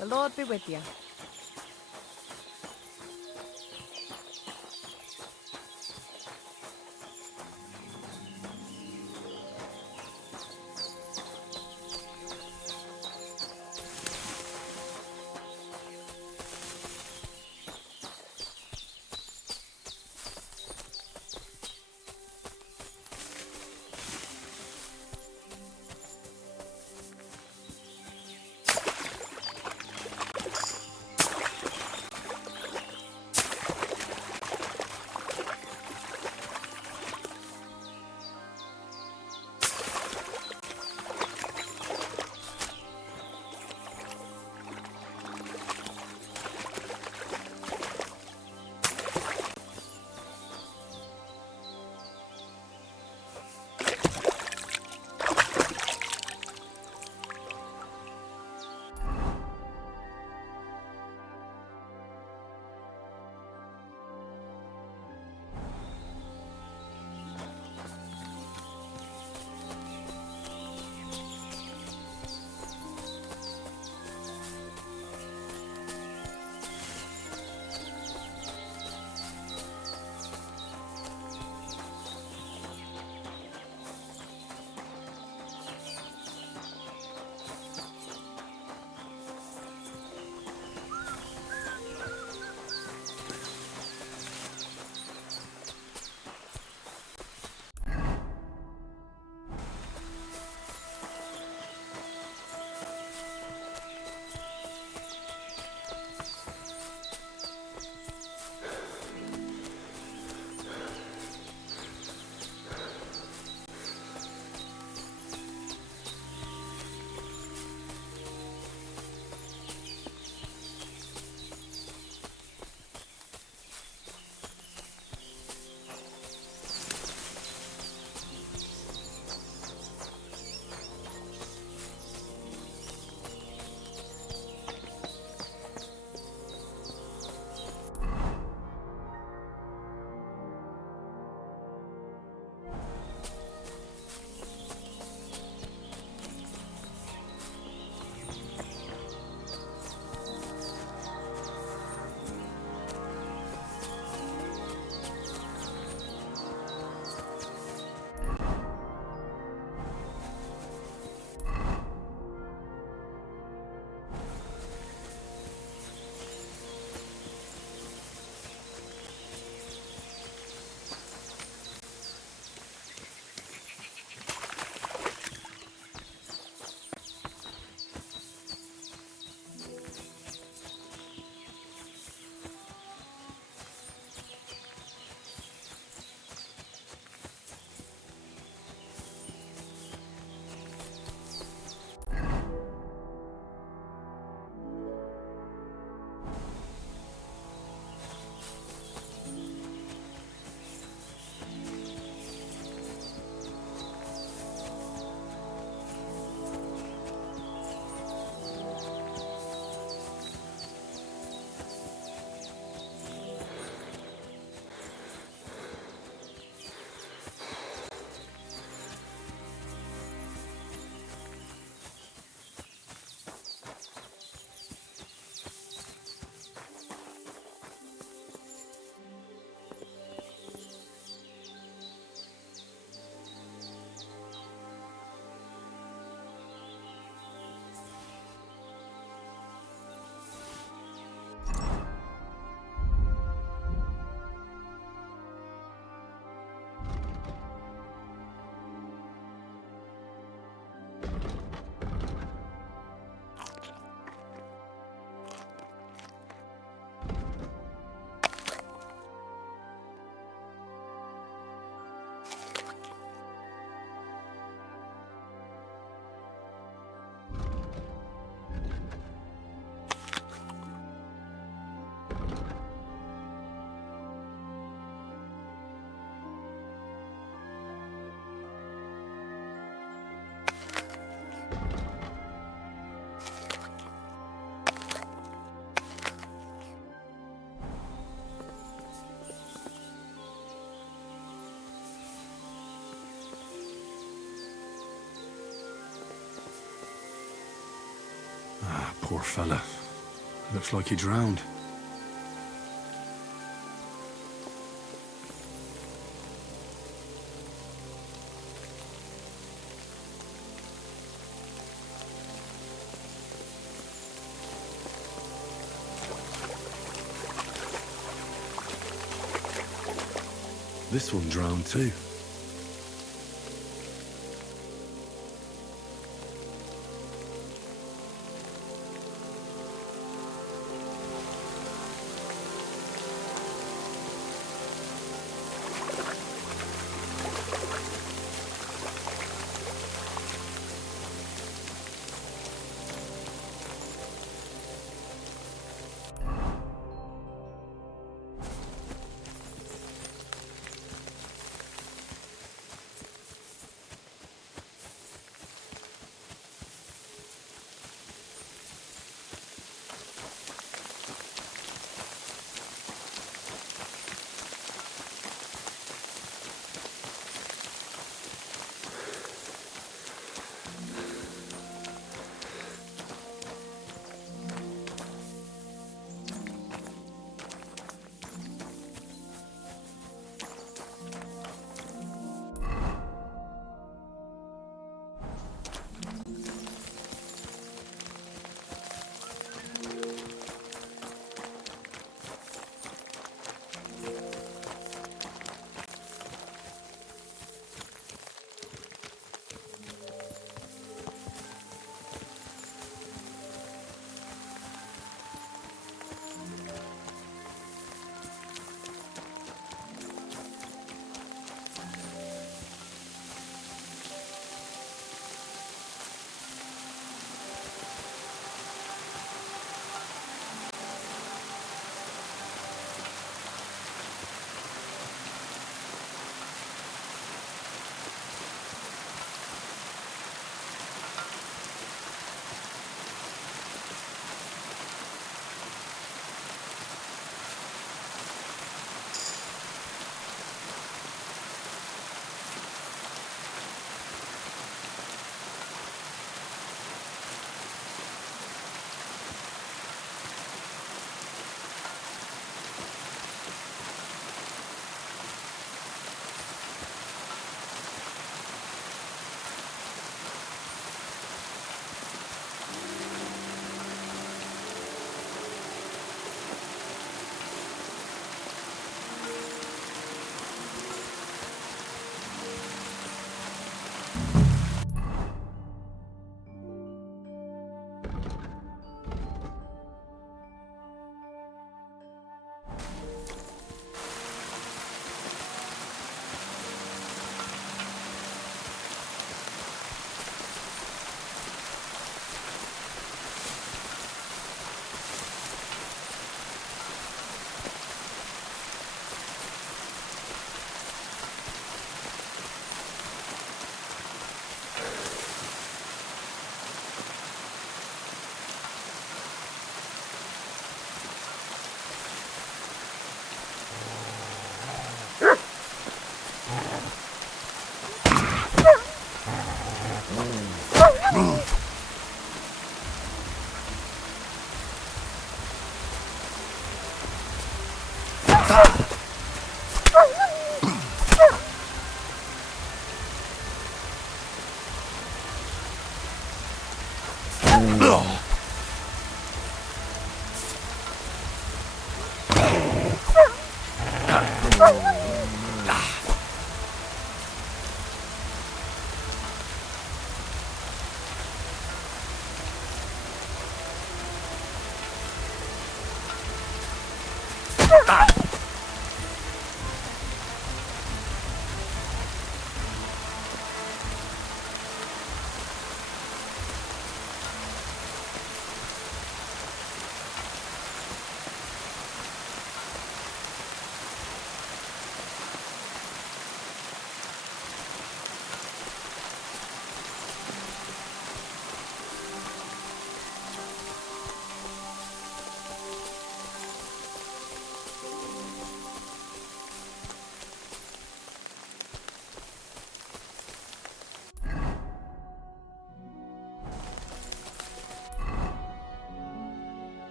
The Lord be with you. Poor fella. Looks like he drowned. This one drowned too.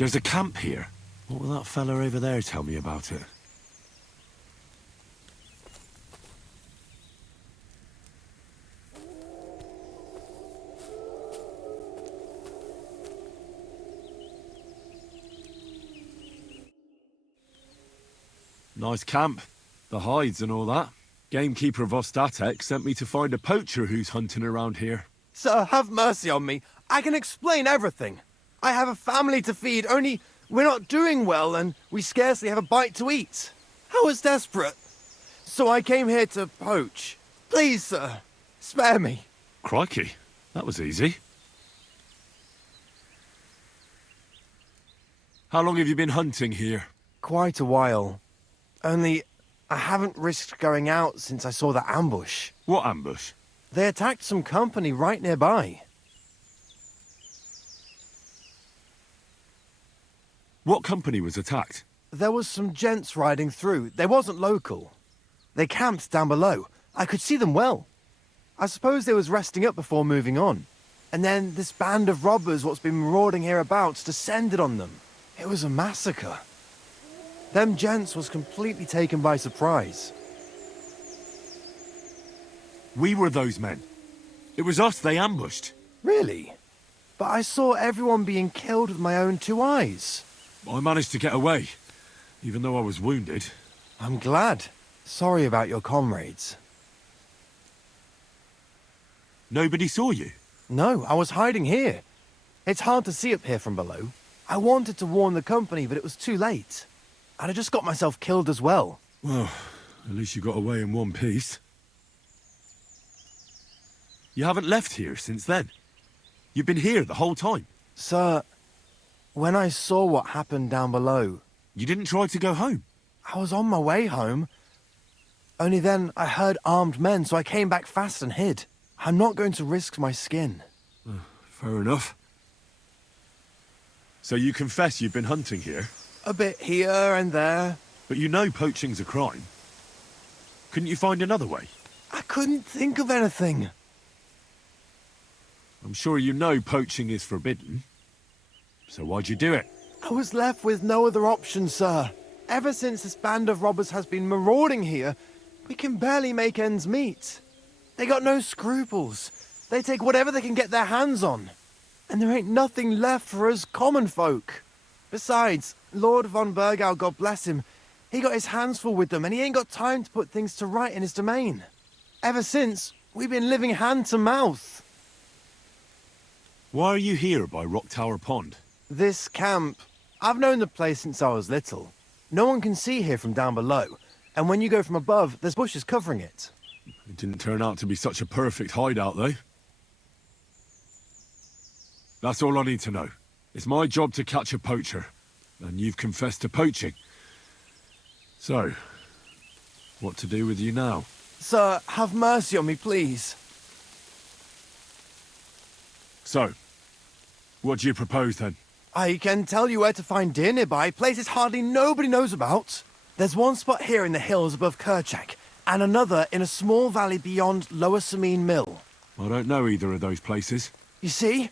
There's a camp here. What will that fella over there tell me about it? Nice camp. The hides and all that. Gamekeeper Vostatek sent me to find a poacher who's hunting around here. Sir, have mercy on me. I can explain everything. I have a family to feed, only we're not doing well and we scarcely have a bite to eat. I was desperate. So I came here to poach. Please, sir, spare me. Crikey, that was easy. How long have you been hunting here? Quite a while. Only, I haven't risked going out since I saw that ambush. What ambush? They attacked some company right nearby. What company was attacked? There was some gents riding through. They wasn't local. They camped down below. I could see them well. I suppose they was resting up before moving on. And then this band of robbers what's been marauding hereabouts descended on them. It was a massacre. Them gents was completely taken by surprise. We were those men. It was us they ambushed. Really? But I saw everyone being killed with my own two eyes. I managed to get away, even though I was wounded. I'm glad. Sorry about your comrades. Nobody saw you? No, I was hiding here. It's hard to see up here from below. I wanted to warn the company, but it was too late. And I just got myself killed as well. Well, at least you got away in one piece. You haven't left here since then. You've been here the whole time. Sir, when I saw what happened down below... You didn't try to go home? I was on my way home. Only then I heard armed men, so I came back fast and hid. I'm not going to risk my skin. Fair enough. So you confess you've been hunting here? A bit here and there. But you know poaching's a crime. Couldn't you find another way? I couldn't think of anything. I'm sure you know poaching is forbidden. So why'd you do it? I was left with no other option, sir. Ever since this band of robbers has been marauding here, we can barely make ends meet. They got no scruples. They take whatever they can get their hands on. And there ain't nothing left for us common folk. Besides, Lord von Burgau, God bless him, he got his hands full with them and he ain't got time to put things to right in his domain. Ever since, we've been living hand to mouth. Why are you here by Rock Tower Pond? This camp, I've known the place since I was little. No one can see here from down below, and when you go from above, there's bushes covering it. It didn't turn out to be such a perfect hideout, though. That's all I need to know. It's my job to catch a poacher, and you've confessed to poaching. So, what to do with you now? Sir, have mercy on me, please. So, what do you propose then? I can tell you where to find deer nearby, places hardly nobody knows about. There's one spot here in the hills above Kerchak, and another in a small valley beyond Lower Samine Mill. I don't know either of those places. You see?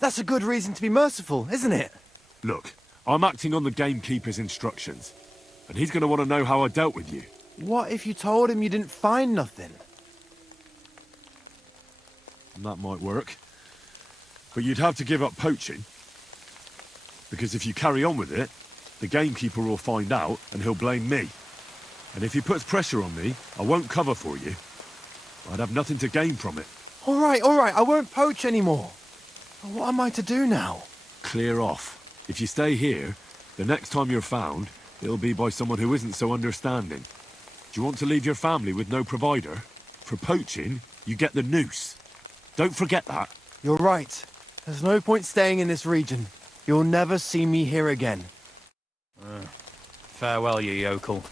That's a good reason to be merciful, isn't it? Look, I'm acting on the gamekeeper's instructions, and he's going to want to know how I dealt with you. What if you told him you didn't find nothing? That might work. But you'd have to give up poaching. Because if you carry on with it, the gamekeeper will find out and he'll blame me. And if he puts pressure on me, I won't cover for you. I'd have nothing to gain from it. All right, I won't poach anymore. But what am I to do now? Clear off. If you stay here, the next time you're found, it'll be by someone who isn't so understanding. Do you want to leave your family with no provider? For poaching, you get the noose. Don't forget that. You're right. There's no point staying in this region. You'll never see me here again. Farewell, you yokel.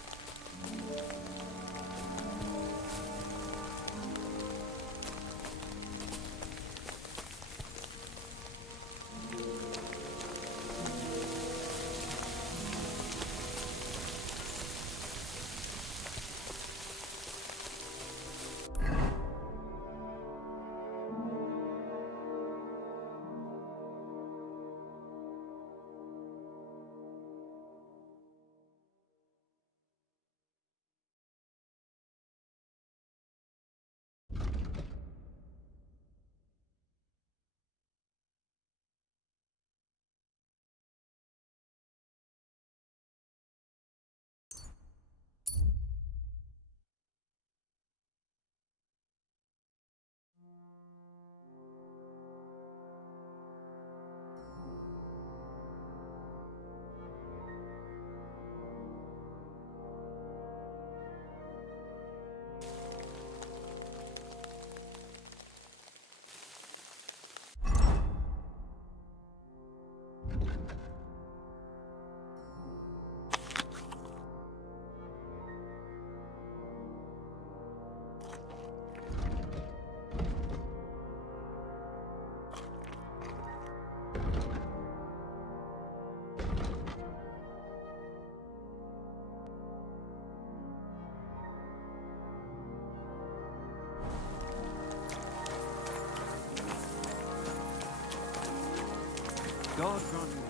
God grant me.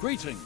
Greetings.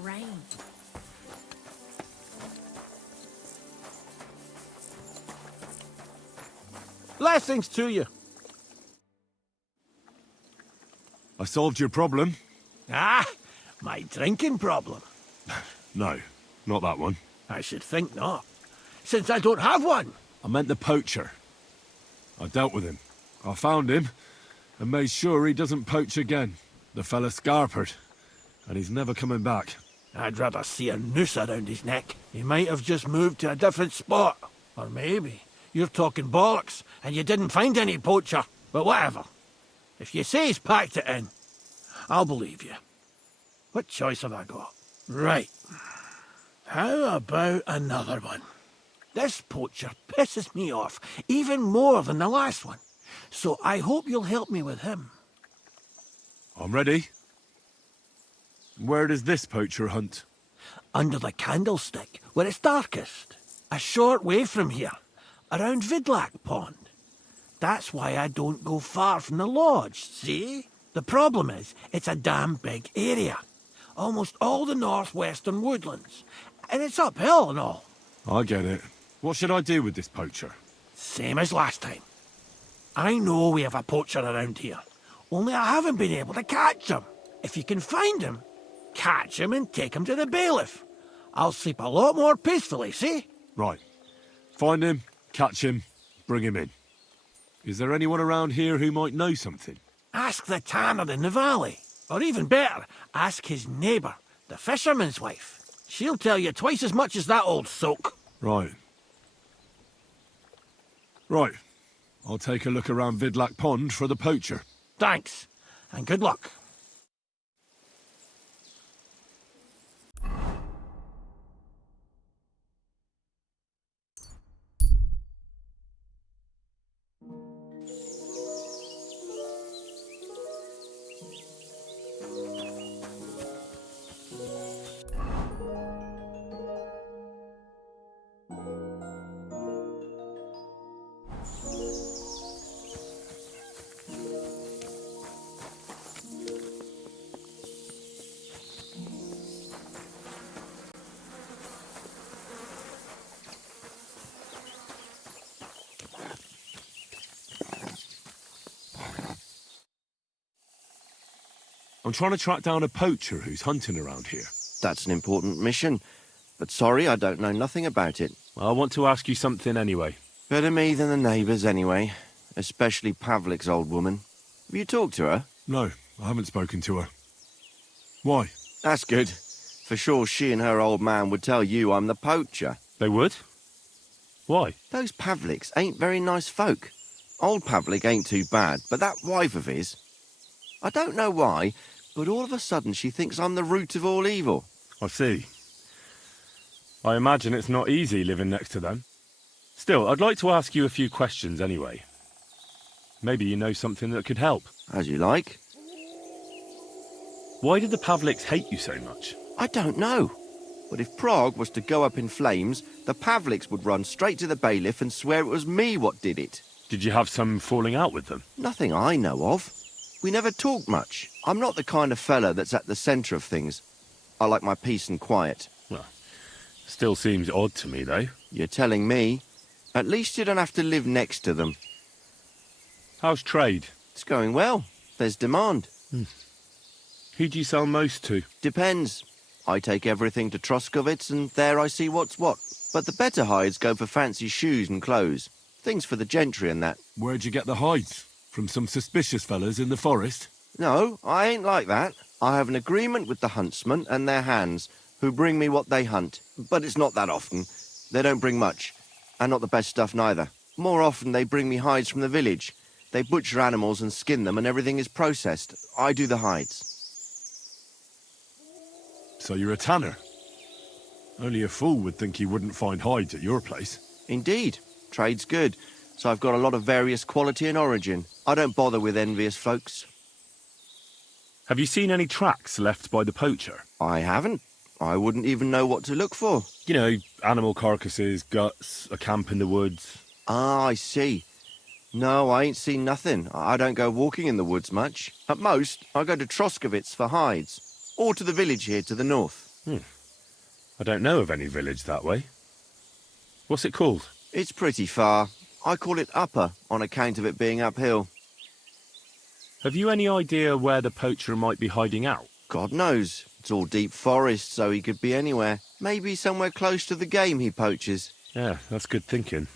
Rain. Blessings to you. I solved your problem. Ah, my drinking problem. No, not that one. I should think not, since I don't have one. I meant the poacher. I dealt with him. I found him and made sure he doesn't poach again. The fella scarpered, and he's never coming back. I'd rather see a noose around his neck. He might have just moved to a different spot. Or maybe you're talking bollocks and you didn't find any poacher. But whatever. If you say he's packed it in, I'll believe you. What choice have I got? Right. How about another one? This poacher pisses me off even more than the last one. So I hope you'll help me with him. I'm ready. Where does this poacher hunt? Under the candlestick, where it's darkest. A short way from here, around Vidlac Pond. That's why I don't go far from the lodge, see? The problem is, it's a damn big area. Almost all the northwestern woodlands. And it's uphill and all. I get it. What should I do with this poacher? Same as last time. I know we have a poacher around here. Only I haven't been able to catch him. If you can find him, catch him and take him to the bailiff. I'll sleep a lot more peacefully, see? Right. Find him, catch him, bring him in. Is there anyone around here who might know something? Ask the tanner in the valley. Or even better, ask his neighbour, the fisherman's wife. She'll tell you twice as much as that old soak. Right. Right. I'll take a look around Vidlac Pond for the poacher. Thanks, and good luck. I'm trying to track down a poacher who's hunting around here. That's an important mission. But sorry, I don't know nothing about it. I want to ask you something anyway. Better me than the neighbours anyway. Especially Pavlik's old woman. Have you talked to her? No, I haven't spoken to her. Why? That's good. For sure she and her old man would tell you I'm the poacher. They would? Why? Those Pavliks ain't very nice folk. Old Pavlik ain't too bad, but that wife of his... I don't know why, but all of a sudden she thinks I'm the root of all evil. I see. I imagine it's not easy living next to them. Still, I'd like to ask you a few questions anyway. Maybe you know something that could help. As you like. Why did the Pavliks hate you so much? I don't know. But if Prague was to go up in flames, the Pavliks would run straight to the bailiff and swear it was me what did it. Did you have some falling out with them? Nothing I know of. We never talk much. I'm not the kind of fella that's at the centre of things. I like my peace and quiet. Well, still seems odd to me, though. You're telling me. At least you don't have to live next to them. How's trade? It's going well. There's demand. Who do you sell most to? Depends. I take everything to Troskovitz and there I see what's what. But the better hides go for fancy shoes and clothes. Things for the gentry and that. Where'd you get the hides? From some suspicious fellas in the forest? No, I ain't like that. I have an agreement with the huntsmen and their hands, who bring me what they hunt. But it's not that often. They don't bring much. And not the best stuff neither. More often they bring me hides from the village. They butcher animals and skin them and everything is processed. I do the hides. So you're a tanner? Only a fool would think you wouldn't find hides at your place. Indeed. Trade's good. So I've got a lot of various quality and origin. I don't bother with envious folks. Have you seen any tracks left by the poacher? I haven't. I wouldn't even know what to look for. You know, animal carcasses, guts, a camp in the woods. Ah, I see. No, I ain't seen nothing. I don't go walking in the woods much. At most, I go to Troskovitz for hides. Or to the village here to the north. I don't know of any village that way. What's it called? It's pretty far. I call it Upper on account of it being uphill. Have you any idea where the poacher might be hiding out? God knows. It's all deep forest, so he could be anywhere. Maybe somewhere close to the game he poaches. Yeah, that's good thinking.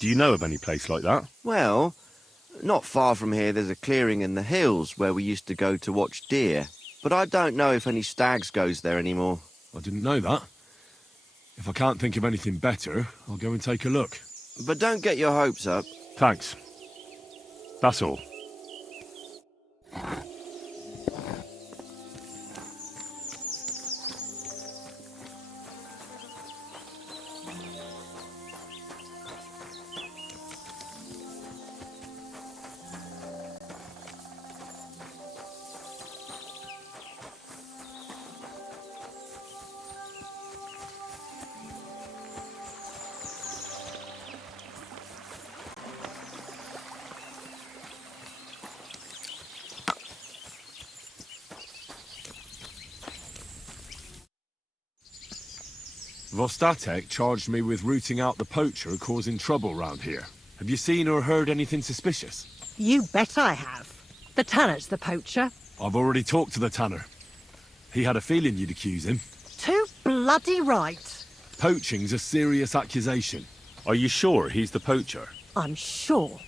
Do you know of any place like that? Well, not far from here there's a clearing in the hills where we used to go to watch deer. But I don't know if any stags goes there anymore. I didn't know that. If I can't think of anything better, I'll go and take a look. But don't get your hopes up. Thanks. That's all. Vostatek charged me with rooting out the poacher causing trouble round here. Have you seen or heard anything suspicious? You bet I have. The tanner's the poacher. I've already talked to the tanner. He had a feeling you'd accuse him. Too bloody right. Poaching's a serious accusation. Are you sure he's the poacher? I'm sure.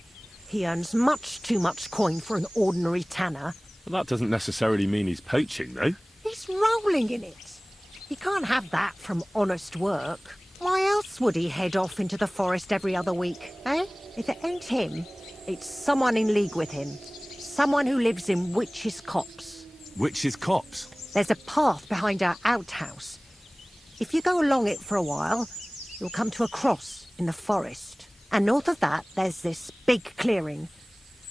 He earns much too much coin for an ordinary tanner. Well, that doesn't necessarily mean he's poaching, though. He's rolling in it. He can't have that from honest work. Why else would he head off into the forest every other week, eh? If it ain't him, it's someone in league with him. Someone who lives in Witch's Copse. Witch's Copse? There's a path behind our outhouse. If you go along it for a while, you'll come to a cross in the forest. And north of that, there's this big clearing.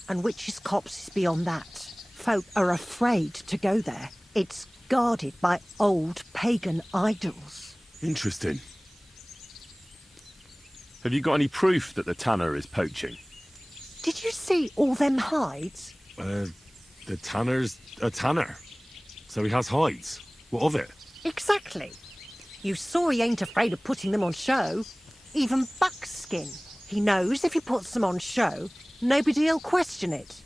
And Witch's Copse is beyond that. Folk are afraid to go there. It's guarded by old pagan idols. Interesting. Have you got any proof that the tanner is poaching? Did you see all them hides? The tanner's a tanner. So he has hides. What of it? Exactly. You saw he ain't afraid of putting them on show. Even buckskin. He knows if he puts them on show, nobody'll question it.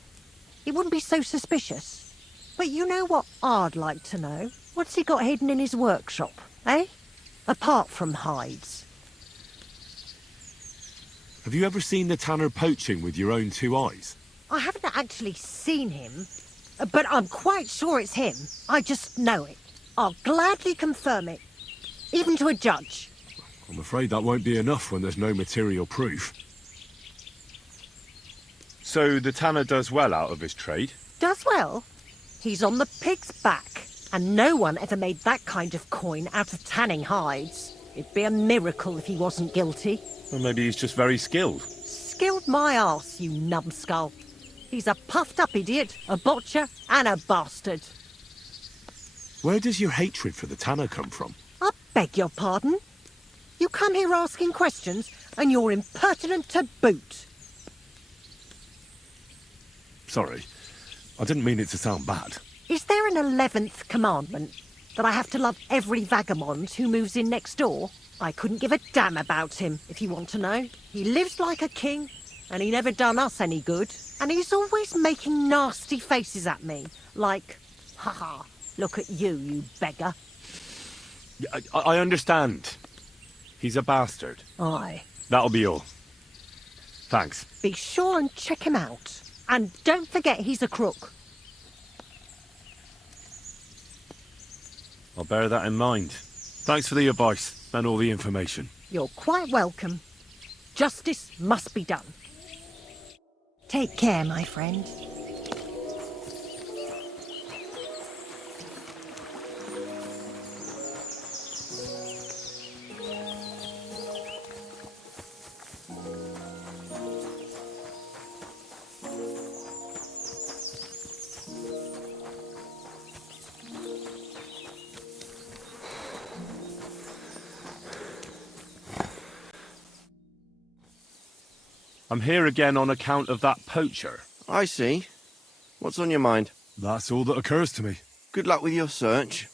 He wouldn't be so suspicious. But you know what I'd like to know? What's he got hidden in his workshop, eh? Apart from hides. Have you ever seen the tanner poaching with your own two eyes? I haven't actually seen him, but I'm quite sure it's him. I just know it. I'll gladly confirm it, even to a judge. I'm afraid that won't be enough when there's no material proof. So the tanner does well out of his trade? Does well. He's on the pig's back, and no one ever made that kind of coin out of tanning hides. It'd be a miracle if he wasn't guilty. Or maybe he's just very skilled. Skilled my arse, you numbskull. He's a puffed-up idiot, a botcher, and a bastard. Where does your hatred for the tanner come from? I beg your pardon? You come here asking questions, and you're impertinent to boot. Sorry, I didn't mean it to sound bad. Is there an 11th commandment? That I have to love every vagabond who moves in next door? I couldn't give a damn about him, if you want to know. He lives like a king, and he never done us any good. And he's always making nasty faces at me, like, haha, look at you, you beggar. I understand. He's a bastard. Aye. That'll be all. Thanks. Be sure and check him out. And don't forget he's a crook. I'll bear that in mind. Thanks for the advice and all the information. You're quite welcome. Justice must be done. Take care, my friend. I'm here again on account of that poacher. I see. What's on your mind? That's all that occurs to me. Good luck with your search.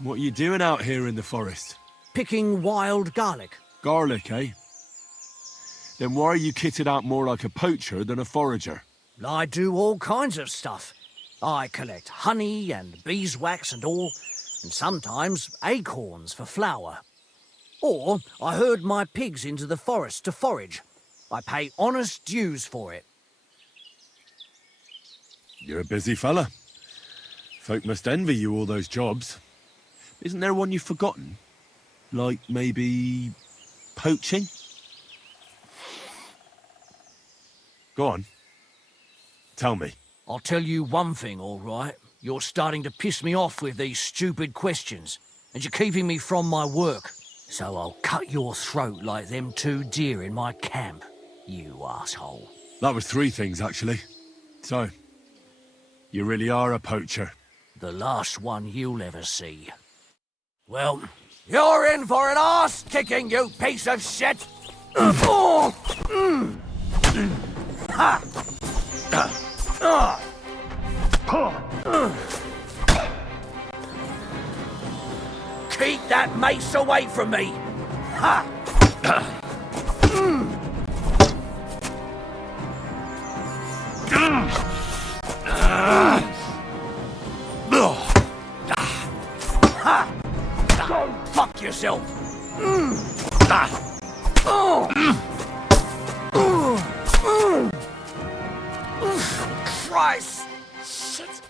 What are you doing out here in the forest? Picking wild garlic. Garlic, eh? Then why are you kitted out more like a poacher than a forager? I do all kinds of stuff. I collect honey and beeswax and all, and sometimes acorns for flour. Or I herd my pigs into the forest to forage. I pay honest dues for it. You're a busy fella. Folk must envy you all those jobs. Isn't there one you've forgotten? Like maybe poaching? Go on. Tell me. I'll tell you one thing, all right. You're starting to piss me off with these stupid questions, and you're keeping me from my work. So I'll cut your throat like them 2 deer in my camp, you asshole. That was 3 things, actually. So, you really are a poacher. The last one you'll ever see. Well, you're in for an arse-kicking, you piece of shit! Keep that mace away from me! Ha! Go fuck yourself! Christ! Shit!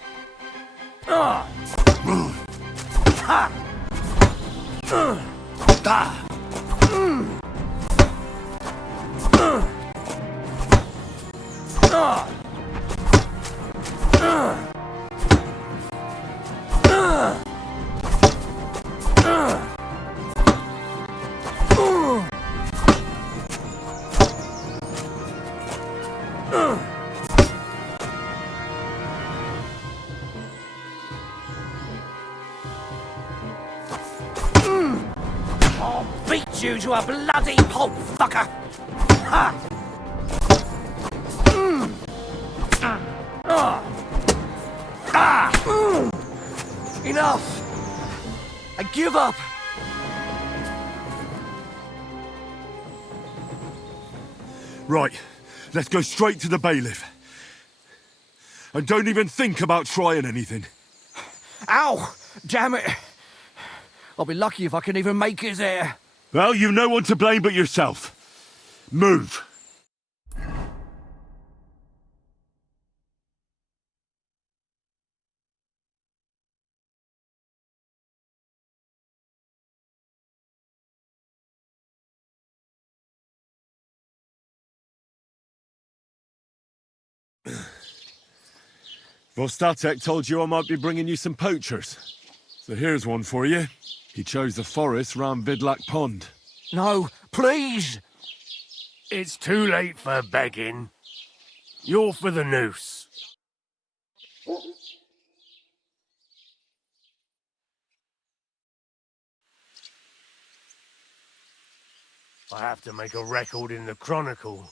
I'll beat you to a bloody pulp, fucker! Ha! Enough! I give up! Right, let's go straight to the bailiff. And don't even think about trying anything. Ow! Damn it! I'll be lucky if I can even make it there. Well, you've no one to blame but yourself. Move. Vostatek told you I might be bringing you some poachers. So here's one for you. He chose the forest round Vidlac Pond. No, please! It's too late for begging. You're for the noose. I have to make a record in the Chronicle.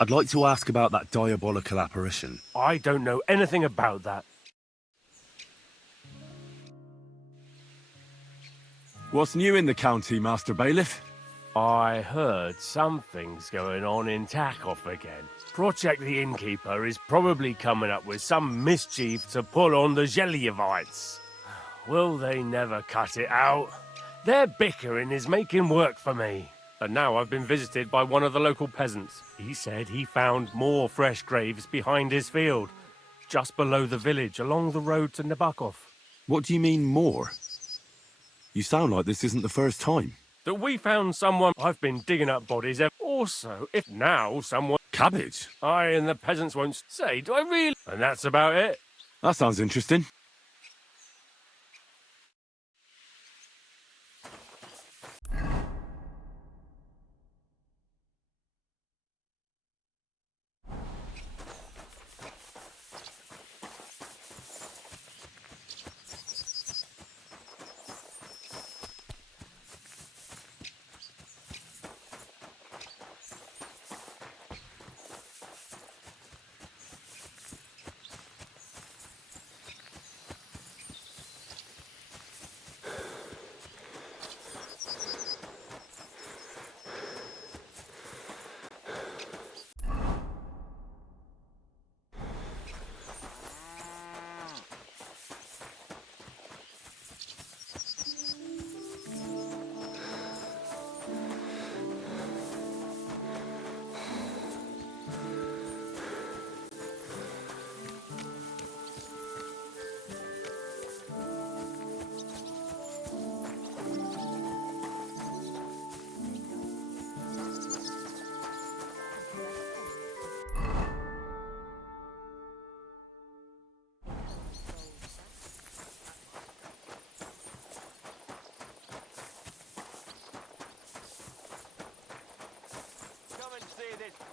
I'd like to ask about that diabolical apparition. I don't know anything about that. What's new in the county, Master Bailiff? I heard something's going on in Takoff again. Project the Innkeeper is probably coming up with some mischief to pull on the Zelievites. Will they never cut it out? Their bickering is making work for me. And now I've been visited by one of the local peasants. He said he found more fresh graves behind his field, just below the village, along the road to Nabokov. What do you mean, more? You sound like this isn't the first time. That we found someone. I've been digging up bodies. Also, if now someone... Cabbage? I and the peasants won't say, do I really? And that's about it. That sounds interesting.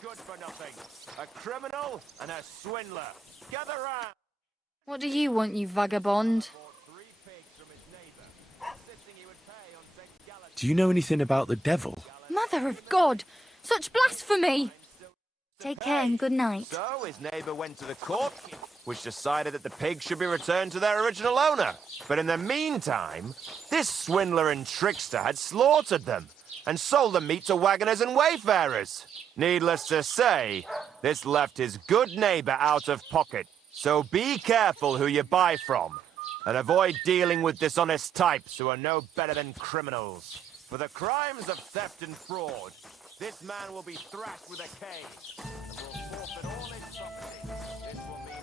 good for nothing. A criminal and a swindler. Gather round. What do you want, you vagabond? Do you know anything about the devil? Mother of God! Such blasphemy! Take care and good night. So his neighbour went to the court, which decided that the pigs should be returned to their original owner. But in the meantime, this swindler and trickster had slaughtered them and sold the meat to wagoners and wayfarers. Needless to say, this left his good neighbour out of pocket. So be careful who you buy from, and avoid dealing with dishonest types who are no better than criminals. For the crimes of theft and fraud, this man will be thrashed with a cane, and will forfeit all his property. This will mean...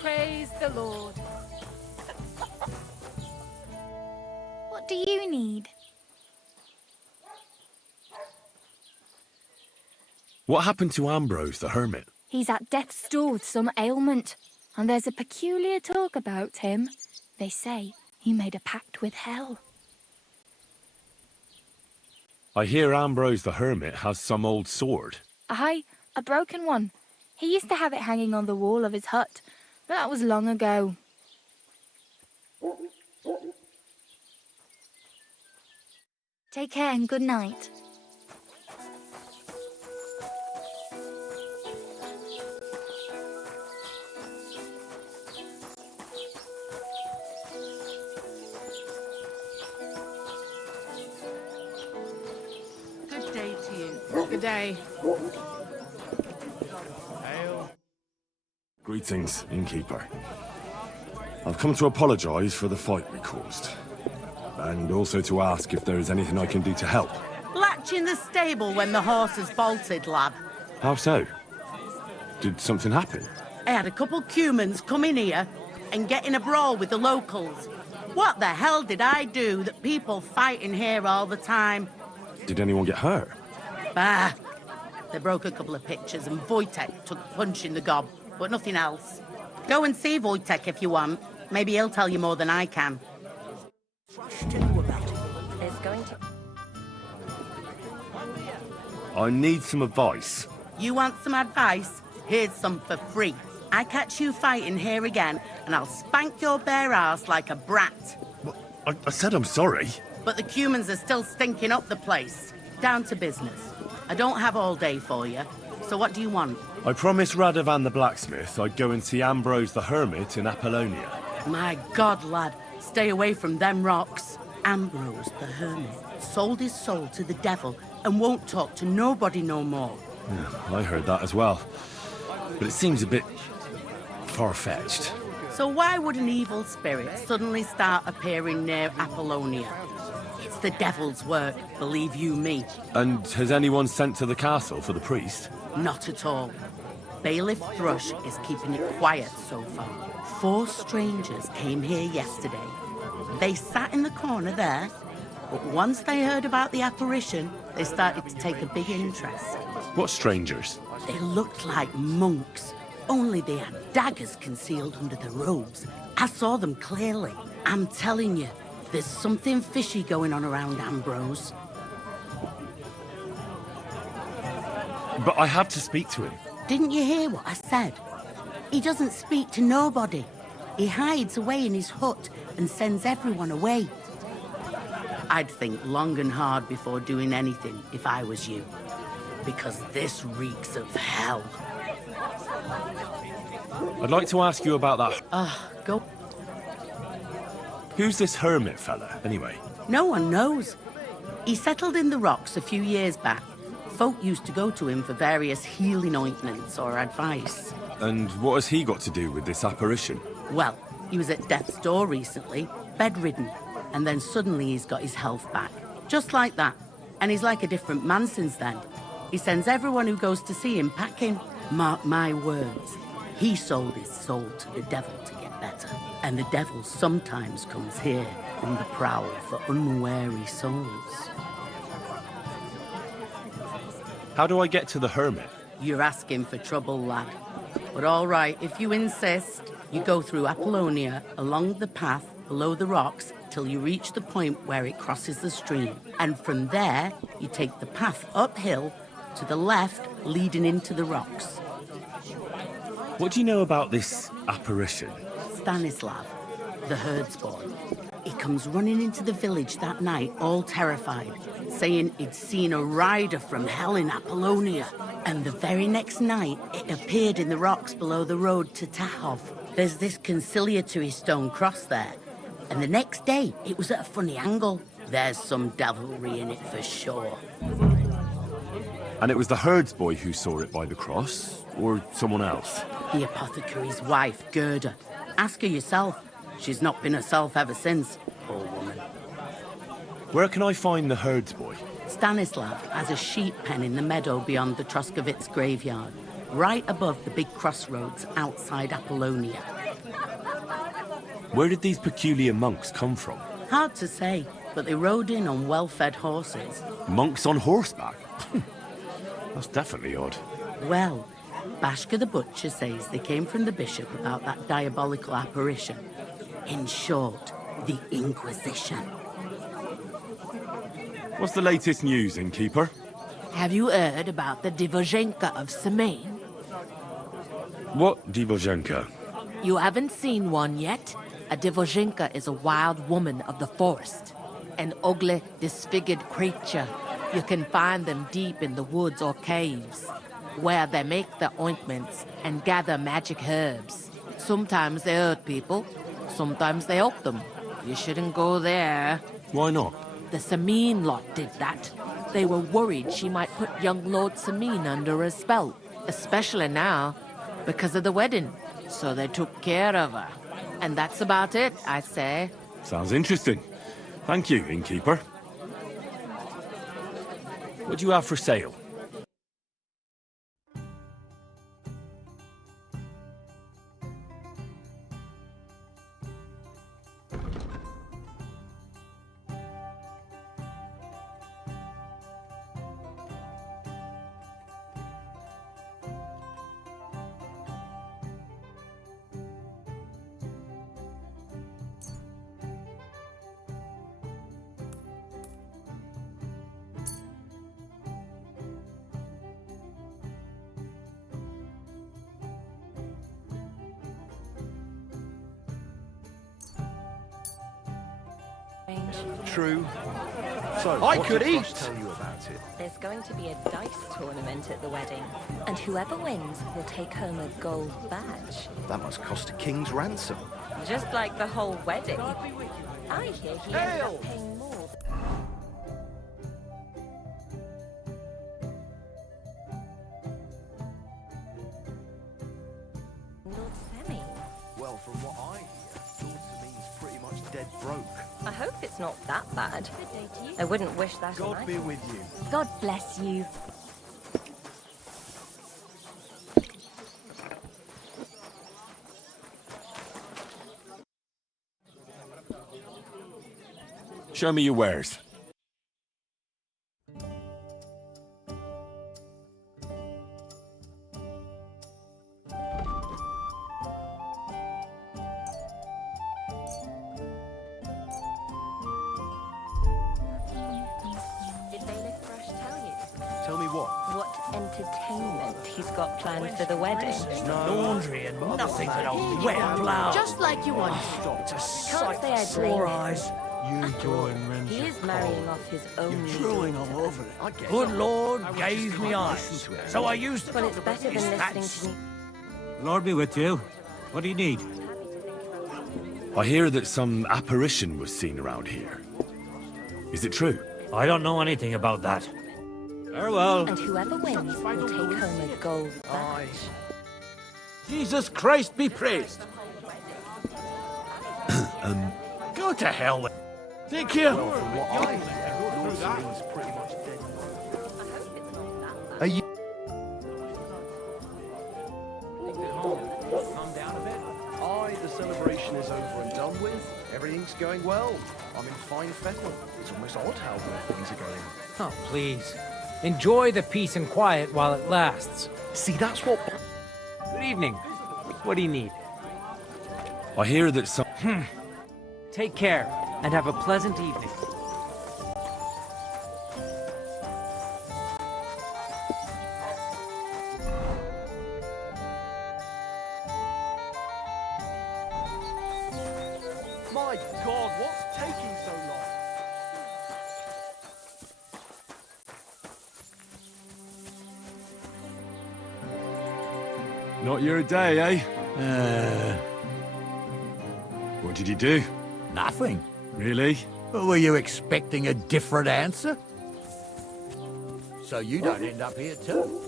Praise the Lord. What do you need? What happened to Ambrose the hermit? He's at death's door with some ailment, and there's a peculiar talk about him. They say he made a pact with hell. I hear Ambrose the hermit has some old sword. Aye, a broken one. He used to have it hanging on the wall of his hut, but that was long ago. Take care and good night. Good day to you. Good day. Greetings, innkeeper. I've come to apologise for the fight we caused. And also to ask if there is anything I can do to help. Latch in the stable when the horses bolted, lad. How so? Did something happen? I had a couple cumans come in here and get in a brawl with the locals. What the hell did I do that people fight in here all the time? Did anyone get hurt? Bah! They broke a couple of pictures and Wojtek took a punch in the gob, but nothing else. Go and see Wojtek if you want. Maybe he'll tell you more than I can. There's going to... I need some advice. You want some advice? Here's some for free. I catch you fighting here again, and I'll spank your bare ass like a brat. Well, I said I'm sorry. But the cumans are still stinking up the place. Down to business. I don't have all day for you, so what do you want? I promised Radovan the blacksmith I'd go and see Ambrose the hermit in Apollonia. My God, lad, stay away from them rocks. Ambrose the hermit sold his soul to the devil and won't talk to nobody no more. Yeah, I heard that as well. But it seems a bit far-fetched. So why would an evil spirit suddenly start appearing near Apollonia? It's the devil's work, believe you me. And has anyone sent to the castle for the priest? Not at all. Bailiff Thrush is keeping it quiet so far. 4 strangers came here yesterday. They sat in the corner there, but once they heard about the apparition, they started to take a big interest. What strangers? They looked like monks, only they had daggers concealed under their robes. I saw them clearly. I'm telling you, there's something fishy going on around Ambrose. But I have to speak to him. Didn't you hear what I said? He doesn't speak to nobody. He hides away in his hut and sends everyone away. I'd think long and hard before doing anything if I was you. Because this reeks of hell. I'd like to ask you about that. Go. Who's this hermit fella, anyway? No one knows. He settled in the rocks a few years back. Folk used to go to him for various healing ointments or advice. And what has he got to do with this apparition? Well, he was at death's door recently, bedridden, and then suddenly he's got his health back. Just like that. And he's like a different man since then. He sends everyone who goes to see him packing. Mark my words. He sold his soul to the devil to get better. And the devil sometimes comes here on the prowl for unwary souls. How do I get to the hermit? You're asking for trouble, lad. But all right, if you insist, you go through Apollonia, along the path, below the rocks, till you reach the point where it crosses the stream. And from there, you take the path uphill to the left, leading into the rocks. What do you know about this apparition? Stanislav, the herdsboy. He comes running into the village that night, all terrified, saying he'd seen a rider from hell in Apollonia. And the very next night, it appeared in the rocks below the road to Tahov. There's this conciliatory stone cross there. And the next day, it was at a funny angle. There's some devilry in it for sure. And it was the herdsboy who saw it by the cross, or someone else? The apothecary's wife, Gerda. Ask her yourself. She's not been herself ever since, poor woman. Where can I find the herdsboy? Stanislav has a sheep pen in the meadow beyond the Troskovitz graveyard, right above the big crossroads outside Apollonia. Where did these peculiar monks come from? Hard to say, but they rode in on well-fed horses. Monks on horseback? That's definitely odd. Well, Bashka the butcher says they came from the bishop about that diabolical apparition. In short, the Inquisition. What's the latest news, innkeeper? Have you heard about the Divozhenka of Semain? What Divozhenka? You haven't seen one yet? A Divozhenka is a wild woman of the forest. An ugly, disfigured creature. You can find them deep in the woods or caves, where they make their ointments and gather magic herbs. Sometimes they hurt people, sometimes they help them. You shouldn't go there. Why not? The Samin lot did that. They were worried she might put young Lord Samin under a spell, especially now, because of the wedding. So they took care of her. And that's about it, I say. Sounds interesting. Thank you, innkeeper. What do you have for sale? True. So, I could eat. Tell you about it. There's going to be a dice tournament at the wedding, and whoever wins will take home a gold badge. That must cost a king's ransom. Just like the whole wedding. I hear he ends up paying more. Lord Semi. Well, from what I hear, Lord Samin's pretty much dead broke. I hope it's not that bad. I wouldn't wish that on God be with you. God bless you. Show me your wares. Tell me what? What entertainment he's got planned for the wedding. Laundry and nothing but a wet flower. Just like you want. Doctor, Can't say I blame sore him. eyes. He is marrying off his own Drooling all over it. Good Lord gave me eyes, so I used them. Well, it's better than listening to me. Lord be with you. What do you need? I hear that some apparition was seen around here. Is it true? I don't know anything about that. Farewell. And whoever wins will take home a gold badge. Jesus Christ be praised. Go to hell with. Take care. Well, from what I hear, Lord Samin's pretty much dead. Are you... Calm down a bit. Aye, the celebration is over and done with. Everything's going well. I'm in fine fettle. It's almost odd how well things are going. Oh, please. Enjoy the peace and quiet while it lasts. See, that's what... Good evening. What do you need? I hear that some... Take care, and have a pleasant evening. My God, what's taking so long? Not your day, eh? What did you do? Nothing. Really? Were you expecting a different answer? So you don't end up here too.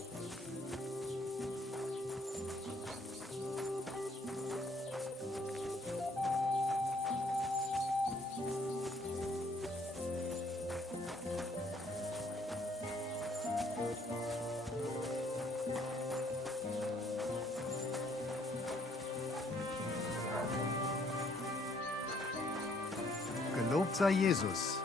Gelobt sei Jesus.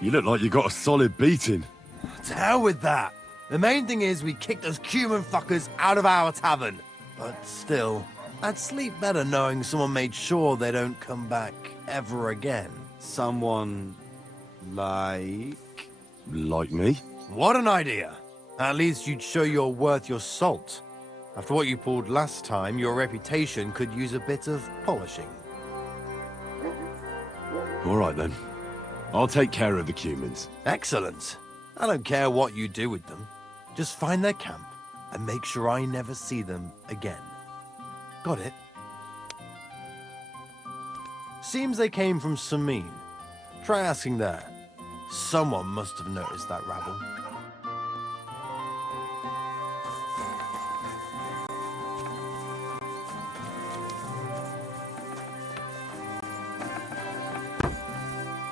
You look like you got a solid beating. To hell with that. The main thing is we kicked those human fuckers out of our tavern. But still, I'd sleep better knowing someone made sure they don't come back ever again. Someone like... Like me? What an idea. At least you'd show you're worth your salt. After what you pulled last time, your reputation could use a bit of polishing. All right, then. I'll take care of the Cumans. Excellent. I don't care what you do with them. Just find their camp and make sure I never see them again. Got it? Seems they came from Samin. Try asking there. Someone must have noticed that rabble.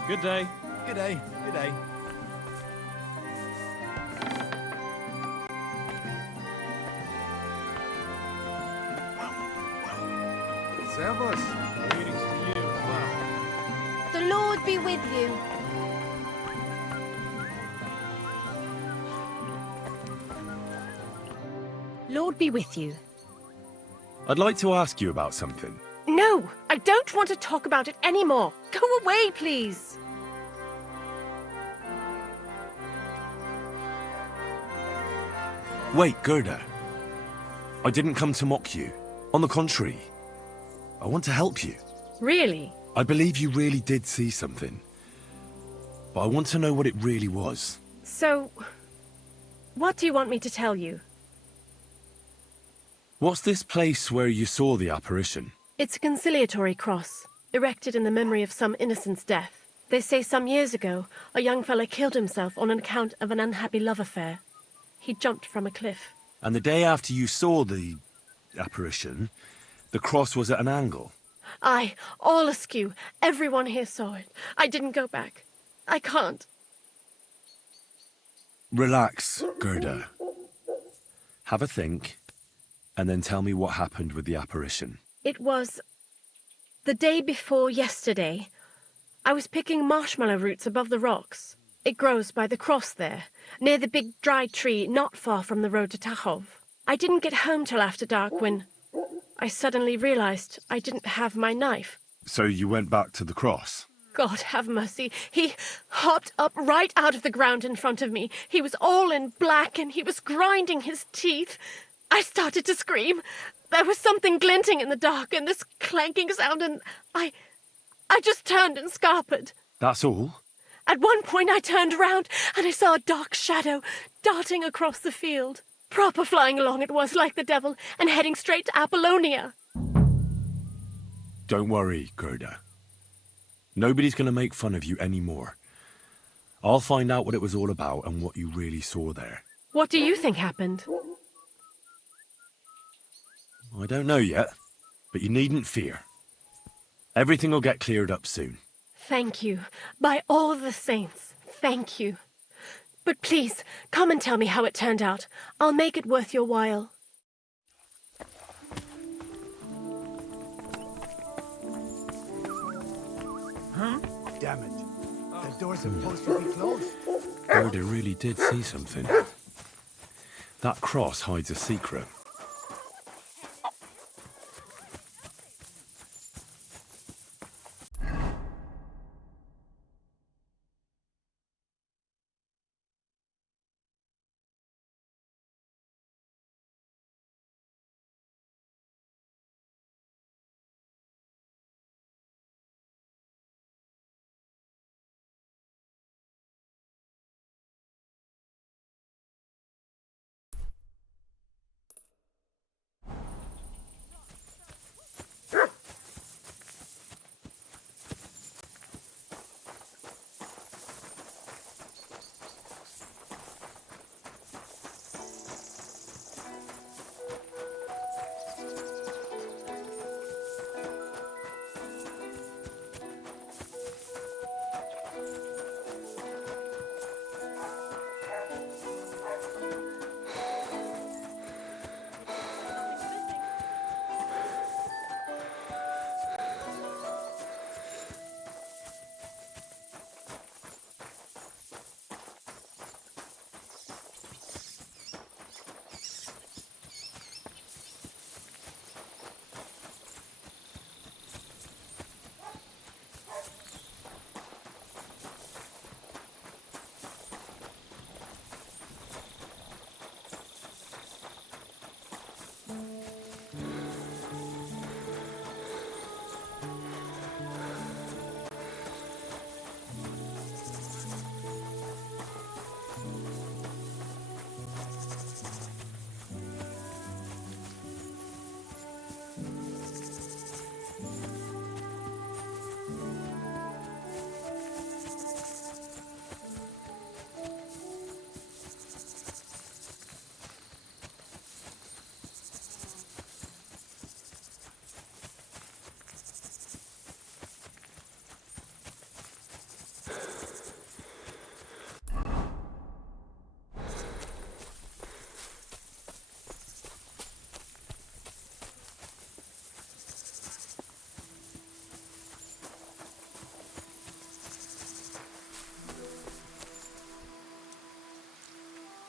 Good day. Good day. Good day. Servus. Greetings to you as well. The Lord be with you. Lord be with you. I'd like to ask you about something. No, I don't want to talk about it anymore. Go away, please. Wait, Gerda. I didn't come to mock you. On the contrary, I want to help you. Really? I believe you really did see something. But I want to know what it really was. So, what do you want me to tell you? What's this place where you saw the apparition? It's a conciliatory cross, erected in the memory of some innocent's death. They say some years ago, a young fellow killed himself on account of an unhappy love affair. He jumped from a cliff. And the day after you saw the apparition, the cross was at an angle. Aye, all askew. Everyone here saw it. I didn't go back. I can't. Relax, Gerda. Have a think, and then tell me what happened with the apparition. It was the day before yesterday. I was picking marshmallow roots above the rocks. It grows by the cross there, near the big dry tree not far from the road to Tachov. I didn't get home till after dark when I suddenly realized I didn't have my knife. So you went back to the cross? God have mercy. He hopped up right out of the ground in front of me. He was all in black and he was grinding his teeth. I started to scream. There was something glinting in the dark and this clanking sound, and I just turned and scarpered. That's all? At one point I turned around and I saw a dark shadow darting across the field. Proper flying along it was, like the devil, and heading straight to Apollonia. Don't worry, Gerda. Nobody's going to make fun of you anymore. I'll find out what it was all about and what you really saw there. What do you think happened? I don't know yet, but you needn't fear. Everything will get cleared up soon. Thank you. By all the saints, thank you. But please, come and tell me how it turned out. I'll make it worth your while. damn it. The door's supposed to be closed. Rhoda really did see something. That cross hides a secret.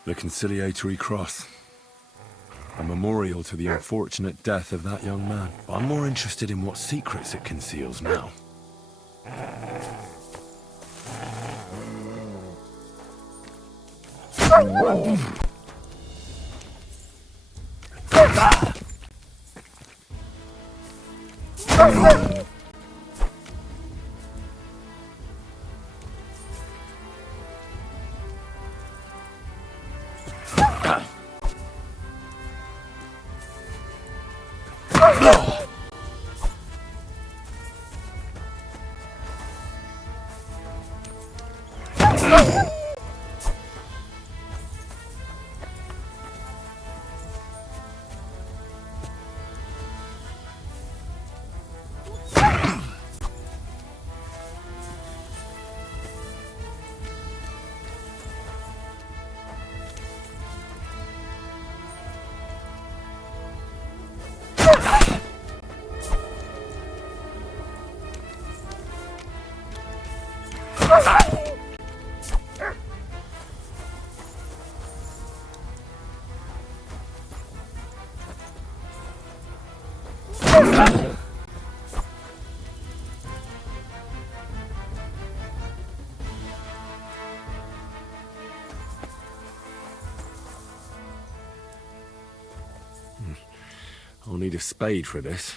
The conciliatory cross. A memorial to the unfortunate death of that young man. But I'm more interested in what secrets it conceals now. I'll need a spade for this.